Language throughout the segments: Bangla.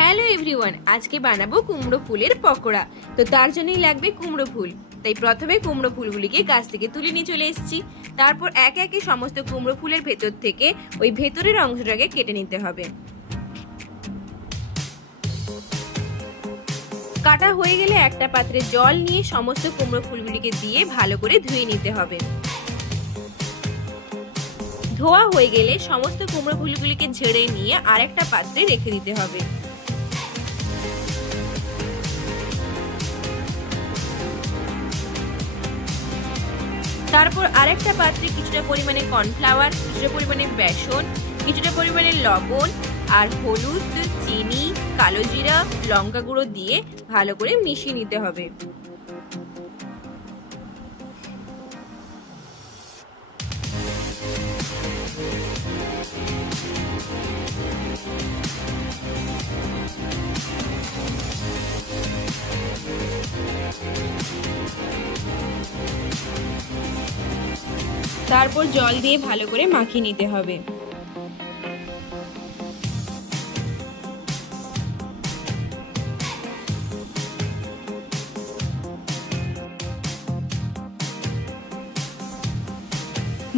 হ্যালো এভরিওয়ান, আজকে বানাবো কুমড়ো ফুলের পকোড়া। তো তার জন্যই লাগবে কুমড়ো ফুল। তাই প্রথমে কুমড়ো ফুলগুলিকে গাছ থেকে তুলে নিয়ে চলে এসেছি। তারপর একে একে সমস্ত কুমড়ো ফুলের ভেতর থেকে ওই ভেতরের অংশটাকে কেটে নিতে হবে। কাটা হয়ে গেলে একটা পাত্রে জল নিয়ে সমস্ত কুমড়ো ফুলগুলিকে দিয়ে ভালো করে ধুয়ে নিতে হবে। ধোয়া হয়ে গেলে সমস্ত কুমড়ো ফুলগুলিকে ঝেড়ে নিয়ে আরেকটা পাত্রে রেখে দিতে হবে। তারপর আরেকটা পাত্রে কিছুটা পরিমাণে কর্নফ্লাওয়ার, কিছুটা পরিমাণে বেসন, কিছুটা পরিমাণে লবণ আর হলুদ, চিনি, কালো জিরা, লঙ্কা গুঁড়ো দিয়ে ভালো করে মিশিয়ে নিতে হবে। তারপর জল দিয়ে ভালো করে মাখিয়ে নিতে হবে।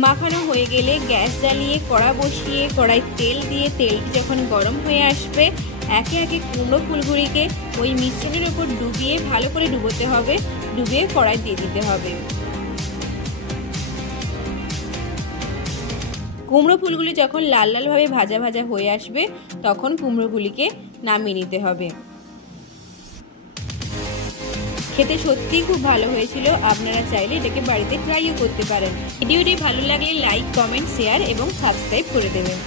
মাখানো হয়ে গেলে গ্যাস জ্বালিয়ে কড়া বসিয়ে কড়াই তেল দিয়ে তেলটি যখন গরম হয়ে আসবে একে একে কুমড়ো ফুলগুলিকে ওই মিশ্রণের উপর ডুবিয়ে ভালো করে ডুবোতে হবে, ডুবিয়ে কড়াই দিয়ে দিতে হবে। কুমড়ো ফুলগুলি যখন লাল লালভাবে ভাজা ভাজা হয়ে আসবে তখন কুমড়োগুলিকে নামিয়ে নিতে হবে। খেতে সত্যিই খুব ভালো হয়েছিল। আপনারা চাইলে এটাকে বাড়িতে ট্রাইও করতে পারেন। ভিডিওটি ভালো লাগলে লাইক, কমেন্ট, শেয়ার এবং সাবস্ক্রাইব করে দেবেন।